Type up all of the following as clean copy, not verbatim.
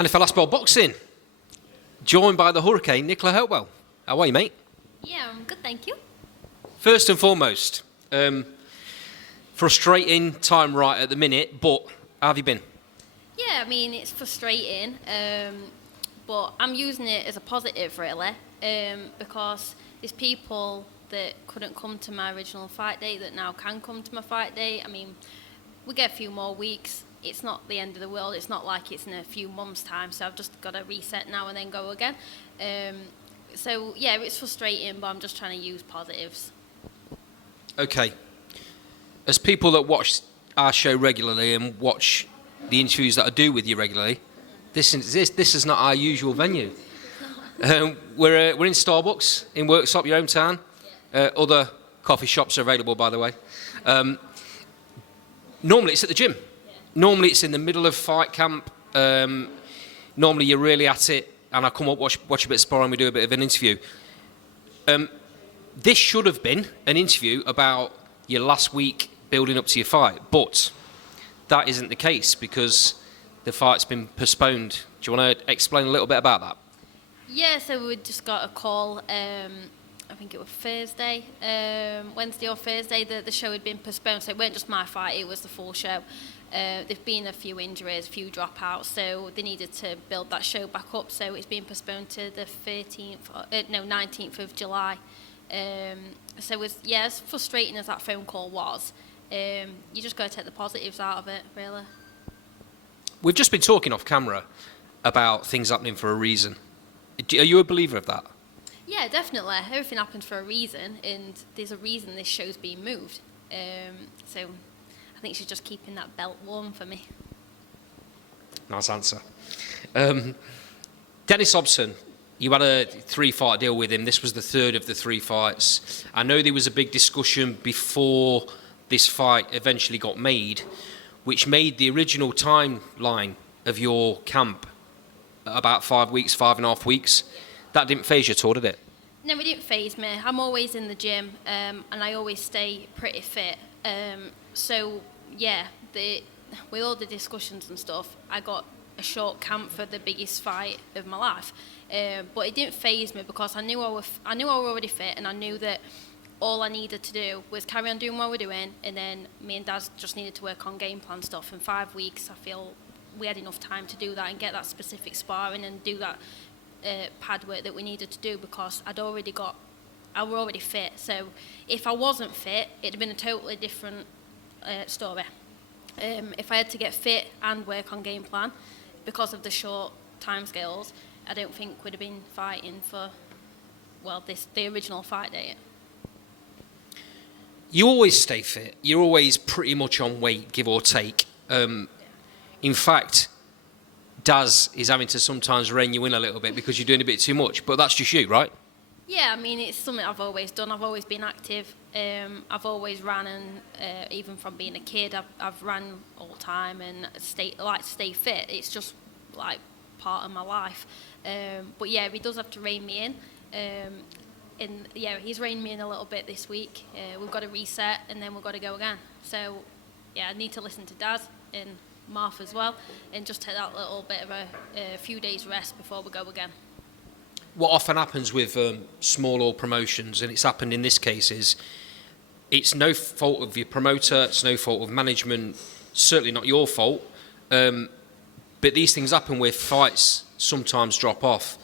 And if I last ball boxing, joined by the Hurricane, Nicola Hopewell. How are you, mate? Yeah, I'm good, thank you. First and foremost, frustrating time right at the minute, but how have you been? Yeah, I mean, it's frustrating, but I'm using it as a positive, really, because there's people that couldn't come to my original fight date that now can come to my fight date. I mean, we get a few more weeks. It's not the end of the world. It's not like it's in a few months' time, so I've just got to reset now and then go again. So, yeah, it's frustrating, but I'm just trying to use positives. Okay. As people that watch our show regularly and watch the interviews that I do with you regularly, this is not our usual venue. We're in Starbucks in Worksop, your hometown. Other coffee shops are available, by the way. Normally it's at the gym. Normally it's in the middle of fight camp. Normally you're really at it, and I come up, watch a bit of sparring, we do a bit of an interview. This should have been an interview about your last week building up to your fight, but that isn't the case because the fight's been postponed. Do you want to explain a little bit about that? Yeah, so we just got a call, I think it was Thursday, Wednesday or Thursday, the show had been postponed, so it weren't just my fight, it was the full show. There've been a few injuries, a few dropouts, so they needed to build that show back up, so it's been postponed to the 19th of July. So as frustrating as that phone call was, you just got to take the positives out of it, really. We've just been talking off camera about things happening for a reason. Are you a believer of that? Yeah, definitely. Everything happens for a reason, and there's a reason this show's being moved. So I think she's just keeping that belt warm for me. Nice answer. Dennis Hobson, you had a 3-fight deal with him. This was the third of the 3 fights. I know there was a big discussion before this fight eventually got made, which made the original timeline of your camp about 5 weeks, 5.5 weeks. That didn't faze you at all, did it? No, it didn't faze me. I'm always in the gym, and I always stay pretty fit. So, yeah, with all the discussions and stuff, I got a short camp for the biggest fight of my life. But it didn't faze me because I knew I was already fit, and I knew that all I needed to do was carry on doing what we're doing, and then me and Dad just needed to work on game plan stuff. In 5 weeks, I feel we had enough time to do that and get that specific sparring and do that pad work that we needed to do because I were already fit. So if I wasn't fit, it'd have been a totally different story. If I had to get fit and work on game plan because of the short timescales, I don't think we'd have been fighting for the original fight date. You always stay fit. You're always pretty much on weight, give or take. In fact, Daz is having to sometimes rein you in a little bit because you're doing a bit too much, but that's just you, right? Yeah, I mean, it's something I've always done. I've always been active. I've always ran, and even from being a kid, I've ran all the time and like to stay fit. It's just like part of my life. But yeah, he does have to rein me in. And yeah, he's reined me in a little bit this week. We've got to reset, and then we've got to go again. So yeah, I need to listen to Daz and Marth as well, and just take that little bit of a few days rest before we go again. What often happens with smaller promotions, and it's happened in this case, is it's no fault of your promoter, it's no fault of management, certainly not your fault, but these things happen where fights sometimes drop off,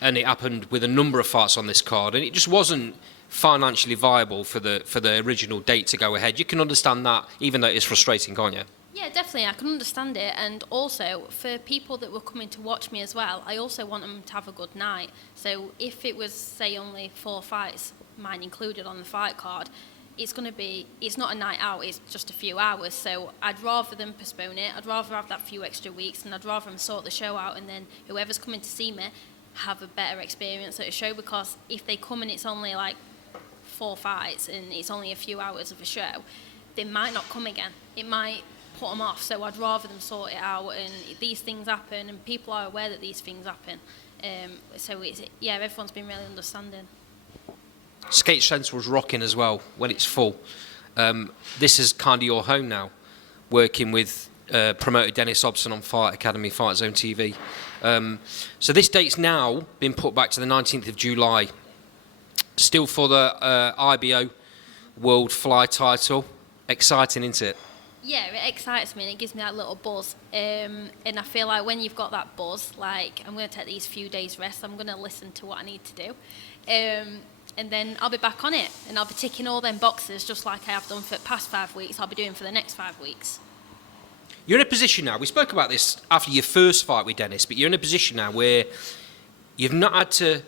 and it happened with a number of fights on this card, and it just wasn't financially viable for the original date to go ahead. You can understand that, even though it is frustrating, can't you? Yeah, definitely, I can understand it, and also for people that were coming to watch me as well, I also want them to have a good night. So if it was, say, only 4 fights, mine included, on the fight card, it's not a night out, it's just a few hours, so I'd rather them postpone it, I'd rather have that few extra weeks, and I'd rather them sort the show out, and then whoever's coming to see me have a better experience at a show, because if they come and it's only like 4 fights and it's only a few hours of a show, they might not come again. It might put them off, so I'd rather them sort it out, and these things happen and people are aware that these things happen, so everyone's been really understanding. Skate Central's rocking as well when it's full. This is kind of your home now, working with promoted Dennis Hobson on Fight Academy, Fight Zone TV. So this date's now been put back to the 19th of July. Still for the IBO World Fly title. Exciting, isn't it? Yeah, it excites me and it gives me that little buzz. And I feel like when you've got that buzz, like, I'm going to take these few days rest, I'm going to listen to what I need to do. And then I'll be back on it. And I'll be ticking all them boxes just like I have done for the past 5 weeks. I'll be doing for the next 5 weeks. You're in a position now, we spoke about this after your first fight with Dennis, but you're in a position now where you've not had to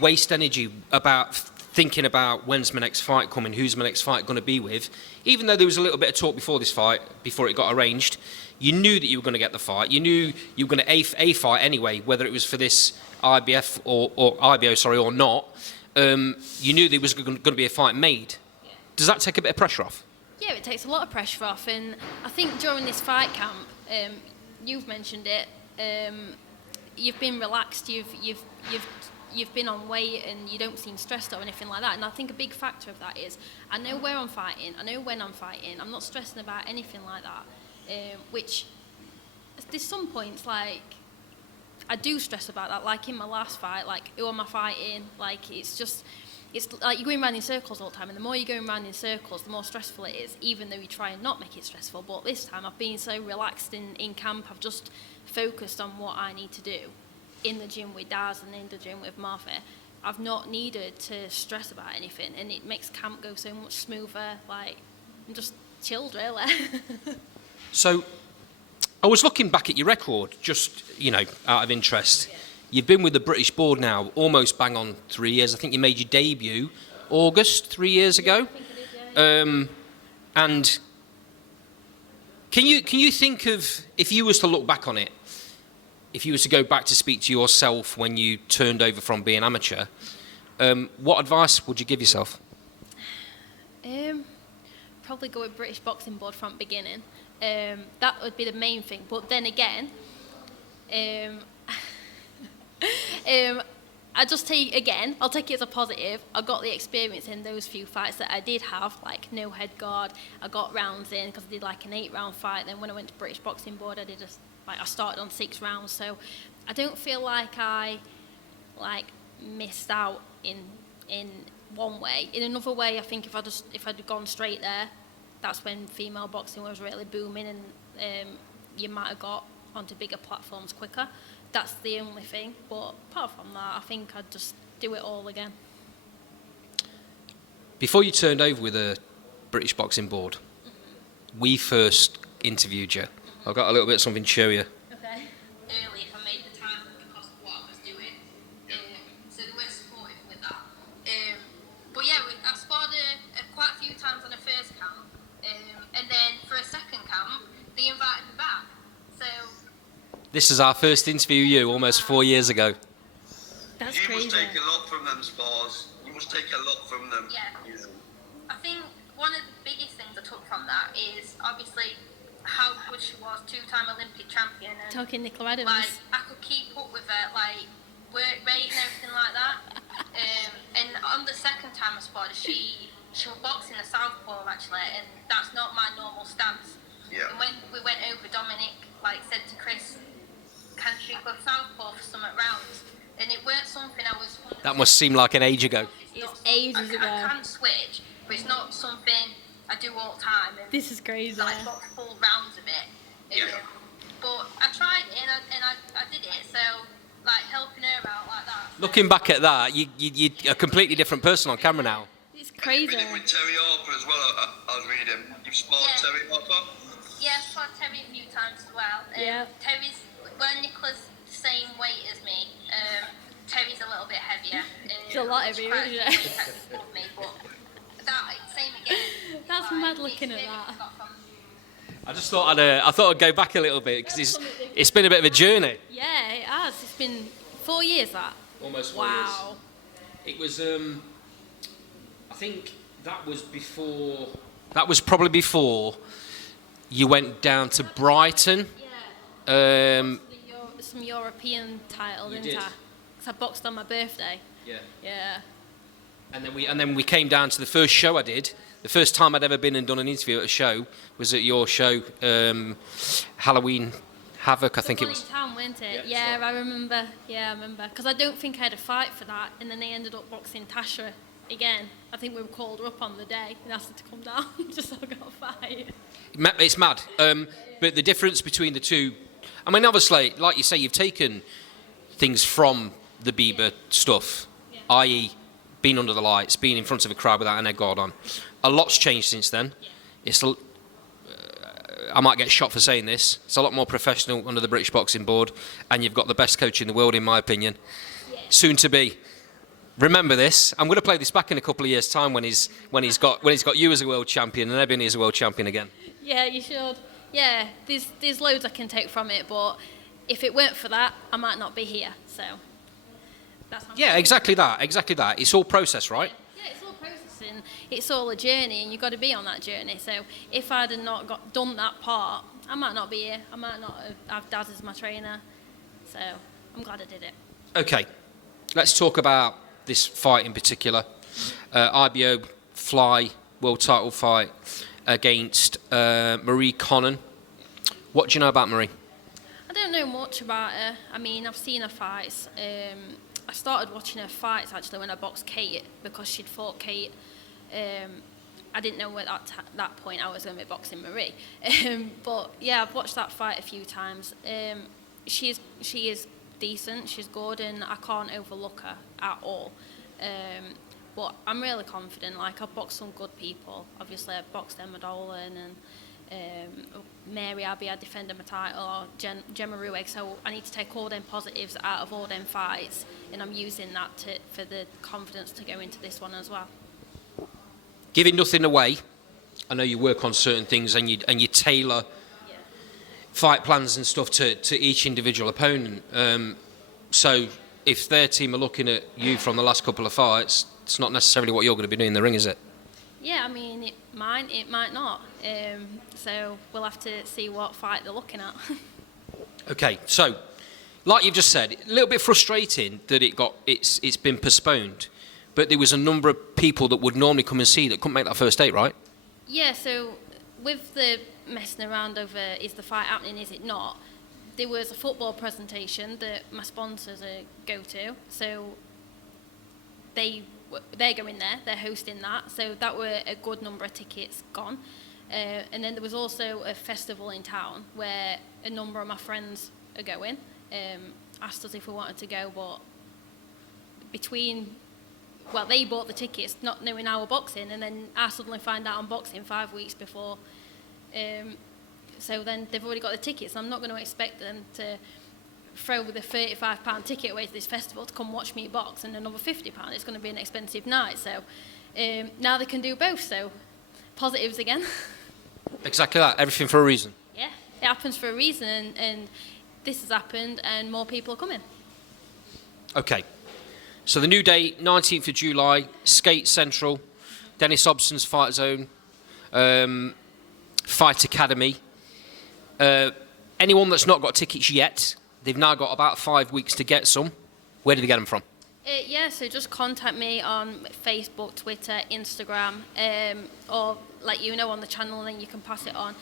waste energy about thinking about when's my next fight coming, who's my next fight going to be with. Even though there was a little bit of talk before this fight, before it got arranged, you knew that you were going to get the fight. You knew you were going to a fight anyway, whether it was for this IBF or IBO, or not. You knew there was going to be a fight made. Yeah. Does that take a bit of pressure off? Yeah, it takes a lot of pressure off, and I think during this fight camp, you've mentioned it. You've been relaxed. You've been on weight, and you don't seem stressed or anything like that. And I think a big factor of that is I know where I'm fighting. I know when I'm fighting. I'm not stressing about anything like that. Which there's some points like I do stress about that. Like in my last fight, like who am I fighting? Like it's like you're going around in circles all the time, and the more you're going around in circles, the more stressful it is, even though you try and not make it stressful. But this time I've been so relaxed in camp, I've just focused on what I need to do in the gym with Daz and in the gym with Martha. I've not needed to stress about anything, and it makes camp go so much smoother. Like, I'm just chilled, really. So, I was looking back at your record, just, out of interest. Yeah. You've been with the British board now almost bang on 3 years. I think you made your debut August 3 years ago. I think I did, yeah. And can you think of, if you was to look back on it, if you was to go back to speak to yourself when you turned over from being amateur, what advice would you give yourself? Probably go with British Boxing Board from the beginning. That would be the main thing. But then again, I'll take it as a positive. I got the experience in those few fights that I did have, like no head guard. I got rounds in because I did like an 8-round fight. Then when I went to British Boxing Board, I started on 6 rounds. So I don't feel like I missed out in one way. In another way, I think if I'd gone straight there, that's when female boxing was really booming, and you might have got onto bigger platforms quicker. That's the only thing. But apart from that, I think I'd just do it all again. Before you turned over with the British Boxing Board, we first interviewed you. I've got a little bit of something to show you. Okay. Early if I made the time because of what I was doing. So they weren't supportive with that. But yeah, I sparred quite a few times on a first camp. And then for a second camp, they invited me back. So this is our first interview with you almost 4 years ago. That's you crazy. must take a lot from them spars. You must take a lot from them. yeah, I think one of the biggest things I took from that is obviously how good she was, 2-time Olympic champion. And Talking Nicola Adams. like I could keep up with her, like work rate and everything like that. And on the second time I sparred, she was boxing a southpaw actually, and that's not my normal stance. Yeah. And when we went over, Dominic said to Chris, "Can she go southpaw for some rounds?" And it weren't something I was. That must seem like an age ago. It's ages ago. I can switch, but it's not something I do all the time. And This is crazy. box full rounds of it. Yeah. But I tried it and I did it. So helping her out like that. Looking back at that, you're a completely different person on camera now. It's crazy. You've been in with Terry Harper as well, I was reading. You've sparred Yeah. Terry Harper? Yeah, I've fought Terry a few times as well. Yeah. Terry's, Nicola's the same weight as me. Terry's a little bit heavier. It's a lot heavier, isn't it? Me, but that, same again. That's mad looking at the experience that. I got from I just thought I'd go back a little bit because it's been a bit of a journey. Yeah, it has. It's been 4 years, that. Almost 4 Wow. years. It was, I think that was probably before you went down to Brighton. Yeah. Some European title, You didn't did. I? Because I boxed on my birthday. Yeah. Yeah. And then we came down to the first show I did. The first time I'd ever been and done an interview at a show was at your show, Halloween Havoc, I think it was. In town, weren't it? Yeah, I remember. Yeah, I remember. Because I don't think I had a fight for that, and then they ended up boxing Tasha again. I think we called her up on the day and asked her to come down just so I got a fight. It's mad. But the difference between the two, I mean, obviously, like you say, you've taken things from the Bieber stuff, i.e., being under the lights, being in front of a crowd without an egg guard on. A lot's changed since then. It's I might get shot for saying this. It's a lot more professional under the British Boxing Board, and you've got the best coach in the world, in my opinion. Soon to be. Remember this. I'm going to play this back in a couple of years' time when he's got you as a world champion and Ebony as a world champion again. Yeah, you should. Yeah, there's loads I can take from it, but if it weren't for that, I might not be here. So that's how Exactly that. It's all process, right? Yeah, it's all processing. It's all a journey, and you've got to be on that journey. So if I'd have not done that part, I might not be here. I might not have Dad as my trainer. So I'm glad I did it. Okay, let's talk about this fight in particular. IBO Fly World Title fight against Marie Connon. What do you know about Marie? I don't know much about her. I mean, I've seen her fights. I started watching her fights actually when I boxed Kate because she'd fought Kate. I didn't know at that point I was going to be boxing Marie. But yeah, I've watched that fight a few times. She is decent, she's good, and I can't overlook her at all. But I'm really confident. Like, I've boxed some good people. Obviously, I've boxed Emma Dolan and Mary Abbey, I defended my title, or Gemma Ruegg. So I need to take all them positives out of all them fights, and I'm using that for the confidence to go into this one as well. Giving nothing away, I know you work on certain things and you tailor fight plans and stuff to each individual opponent. So if their team are looking at you from the last couple of fights, it's not necessarily what you're going to be doing in the ring, is it? Yeah, I mean, it might not. So we'll have to see what fight they're looking at. Okay, so like you've just said, a little bit frustrating that it's been postponed, but there was a number of people that would normally come and see that couldn't make that first date, right? Yeah, so with the messing around over is the fight happening, is it not, there was a football presentation that my sponsors go to, so they're going there, they're hosting that, so that were a good number of tickets gone. And then there was also a festival in town where a number of my friends are going. Asked us if we wanted to go, but they bought the tickets not knowing our boxing, and then I suddenly find out I'm boxing 5 weeks before. So then they've already got the tickets, and I'm not going to expect them to throw the £35 ticket away to this festival to come watch me box and another £50. It's going to be an expensive night. So now they can do both, so positives again. Exactly that, everything for a reason. Yeah, it happens for a reason, and this has happened, and more people are coming. Okay, so the new date, 19th of July, Skate Central, Dennis Hobson's Fight Zone, Fight Academy. Anyone that's not got tickets yet, they've now got about 5 weeks to get some. Where do they get them from? So just contact me on Facebook, Twitter, Instagram, or on the channel, and you can pass it on.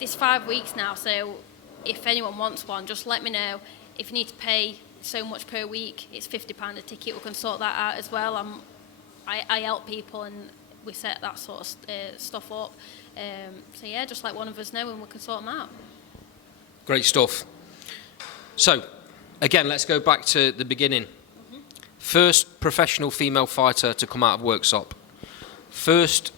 It's 5 weeks now, so if anyone wants one, just let me know. If you need to pay so much per week, it's £50 a ticket. We can sort that out as well. I help people, and we set that sort of stuff up. So yeah, just let one of us know, and we can sort them out. Great stuff. So, again, let's go back to the beginning. First professional female fighter to come out of Worksop. First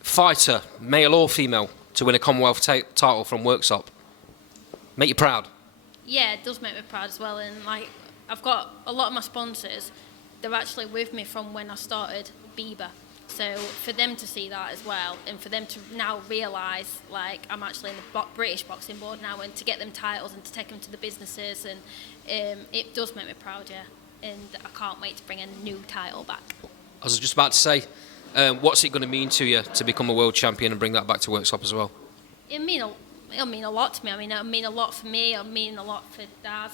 fighter, male or female, to win a Commonwealth title from Worksop. Make you proud? Yeah, it does make me proud as well. And I've got a lot of my sponsors, they're actually with me from when I started Bieber. So for them to see that as well, and for them to now realise, I'm actually in the British Boxing Board now, and to get them titles and to take them to the businesses, and it does make me proud, yeah. And I can't wait to bring a new title back. I was just about to say, what's it going to mean to you to become a world champion and bring that back to Worksop as well? It'll mean a lot to me. I mean, it'll mean a lot for me. It'll mean a lot for Daz.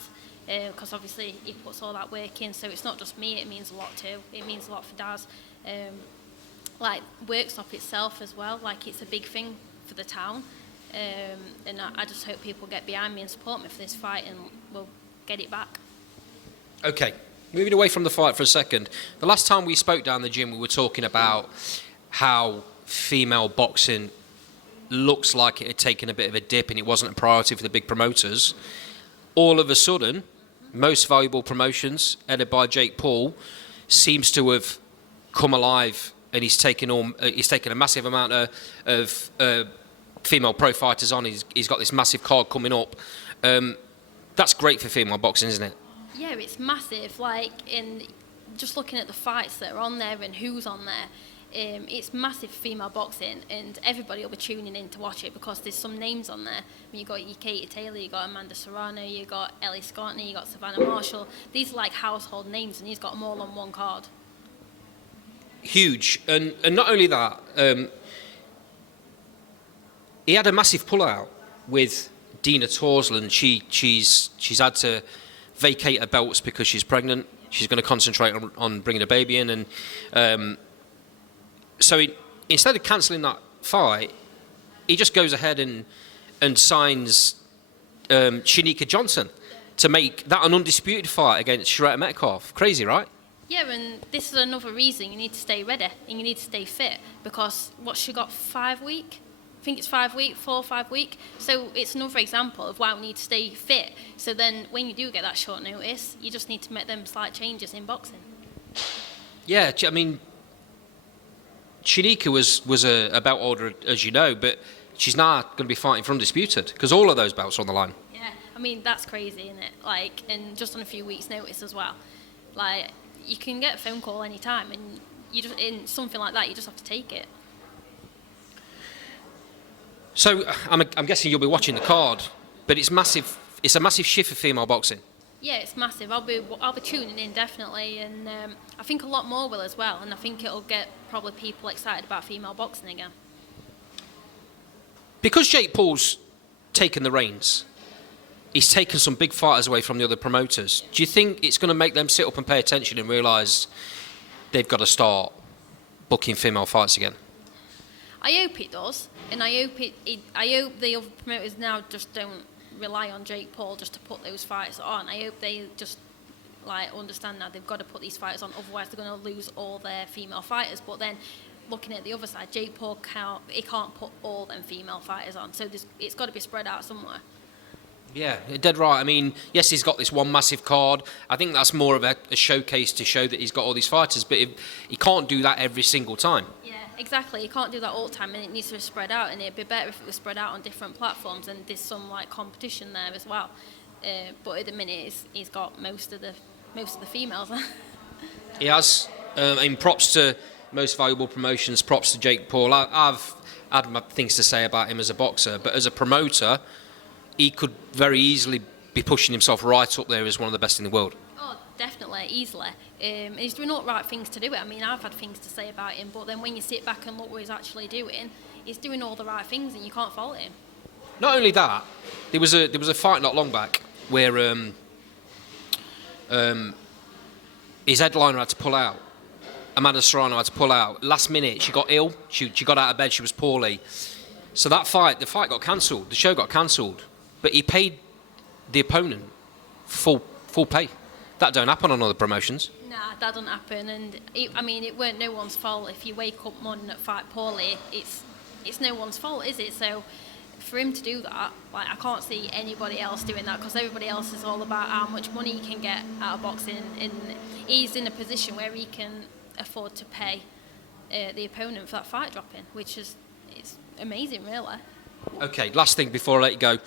because obviously he puts all that work in. So it's not just me; it means a lot too. It means a lot for Daz. Like Worksop itself as well. Like it's a big thing for the town, and I just hope people get behind me and support me for this fight, and we'll get it back. Okay, moving away from the fight for a second. The last time we spoke down the gym, we were talking about how female boxing looks like it had taken a bit of a dip and it wasn't a priority for the big promoters. All of a sudden, Most Valuable Promotions, headed by Jake Paul, seems to have come alive, and he's taken a massive amount of female pro fighters on. He's got this massive card coming up. That's great for female boxing, isn't it? Yeah, it's massive. Like, in just looking at the fights that are on there and who's on there, it's massive female boxing, and everybody will be tuning in to watch it because there's some names on there. I mean, you got your Katie Taylor, you got Amanda Serrano, you got Ellie Scottney, you got Savannah Marshall. These are like household names, and he's got them all on one card. Huge, and not only that, he had a massive pullout with Dina Torsland. She's had to vacate her belts because she's pregnant. She's going to concentrate on bringing a baby in, and so instead of cancelling that fight, he just goes ahead and signs Shanika Johnson to make that an undisputed fight against Sharetta Metcalf. Crazy, right? Yeah, and this is another reason you need to stay ready and you need to stay fit, because what she got 5 week? I think it's 5 week, 4 or 5 week. So it's another example of why we need to stay fit. So then when you do get that short notice, you just need to make them slight changes in boxing. Yeah, I mean, Shanika was a belt holder, as you know, but she's now going to be fighting for undisputed because all of those belts are on the line. Yeah, I mean, that's crazy, isn't it? Like, and just on a few weeks' notice as well. Like, you can get a phone call any time, and you just, in something like that, you just have to take it. So I'm guessing you'll be watching the card, but it's massive. It's a massive shift for female boxing. Yeah, it's massive. I'll be tuning in definitely, and I think a lot more will as well. And I think it'll get probably people excited about female boxing again. Because Jake Paul's taken the reins, he's taken some big fighters away from the other promoters. Do you think it's going to make them sit up and pay attention and realise they've got to start booking female fights again? I hope it does, and I hope the other promoters now just don't rely on Jake Paul just to put those fights on. I hope they just understand now they've got to put these fighters on, otherwise they're going to lose all their female fighters. But then looking at the other side, Jake Paul can't put all them female fighters on, so it's got to be spread out somewhere. Yeah, you're dead right. I mean, yes, he's got this one massive card. I think that's more of a showcase to show that he's got all these fighters, but he can't do that every single time. Yeah, exactly. You can't do that all the time, and it needs to be spread out, and it'd be better if it was spread out on different platforms, and there's some competition there as well. But at the minute, he's got most of the females. He has. And props to Most Valuable Promotions, props to Jake Paul. I've had my things to say about him as a boxer, but as a promoter, he could very easily be pushing himself right up there as one of the best in the world. Oh, definitely, easily. He's doing all the right things to do it. I mean, I've had things to say about him, but then when you sit back and look what he's actually doing, he's doing all the right things, and you can't fault him. Not only that, there was a fight not long back where his headliner had to pull out. Amanda Serrano had to pull out. Last minute, she got ill. She got out of bed. She was poorly. So the fight got cancelled. The show got cancelled. But he paid the opponent full pay. That don't happen on other promotions. Nah, that doesn't happen. And it weren't no one's fault if you wake up morning and fight poorly. It's no one's fault, is it? So for him to do that, I can't see anybody else doing that, because everybody else is all about how much money you can get out of boxing, and he's in a position where he can afford to pay the opponent for that fight dropping, which is it's amazing, really. Okay, last thing before I let you go.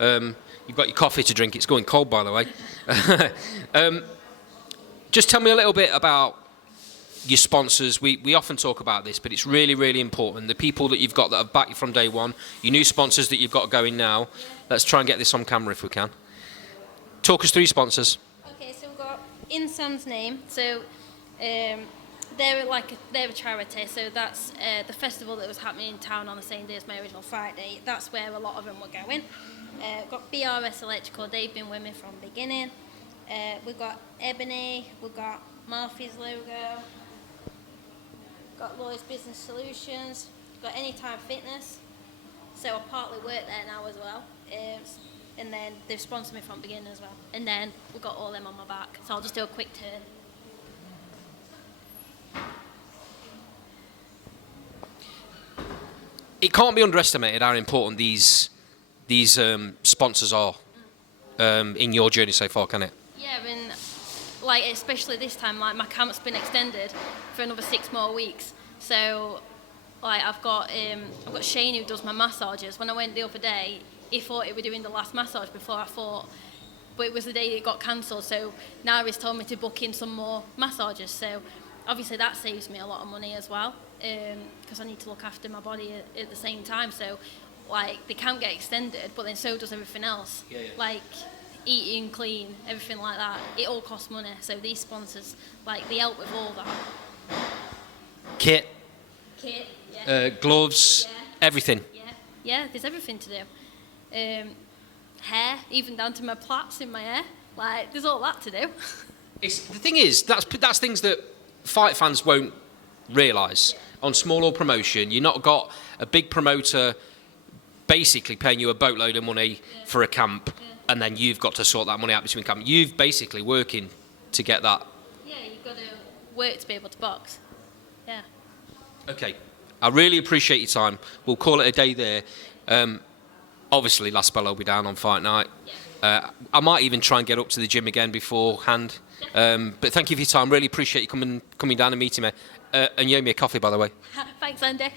You've got your coffee to drink. It's going cold, by the way. Just tell me a little bit about your sponsors. We often talk about this, but it's really, really important. The people that you've got that have backed you from day one, your new sponsors that you've got going now. Let's try and get this on camera if we can. Talk us through your sponsors. Okay, so we've got In Sam's Name. So they're a charity. So that's the festival that was happening in town on the same day as my original fight date. That's where a lot of them were going. We've got BRS Electrical. They've been with me from the beginning. We've got Ebony, we've got Murphy's logo, got Lloyd's Business Solutions, got Anytime Fitness. So I partly work there now as well. And then they've sponsored me from the beginning as well. And then we've got all them on my back. So I'll just do a quick turn. It can't be underestimated how important these sponsors are in your journey so far, can it? Yeah, and like especially this time, like my camp's been extended for another 6 more weeks. So like I've got Shane who does my massages. When I went the other day, he thought he was doing the last massage before I thought, but it was the day it got cancelled. So now he's told me to book in some more massages. So obviously that saves me a lot of money as well, because I need to look after my body at the same time. So like they can't get extended, but then so does everything else. Yeah. Like eating clean, everything like that. It all costs money. So these sponsors, like they help with all that. Kit, Yeah. gloves, Yeah. everything. Yeah, there's everything to do. Hair, even down to my plaits in my hair. Like, there's all that to do. The thing is, that's things that fight fans won't realise. On small or promotion, you've not got a big promoter basically paying you a boatload of money for a camp, and then you've got to sort that money out between camp. You've basically working to get that. Yeah, you've got to work to be able to box. Yeah. Okay, I really appreciate your time. We'll call it a day there. Obviously, last spell I'll be down on fight night. Yeah. I might even try and get up to the gym again beforehand. But thank you for your time. Really appreciate you coming down and meeting me. And you owe me a coffee, by the way. Thanks, Andy.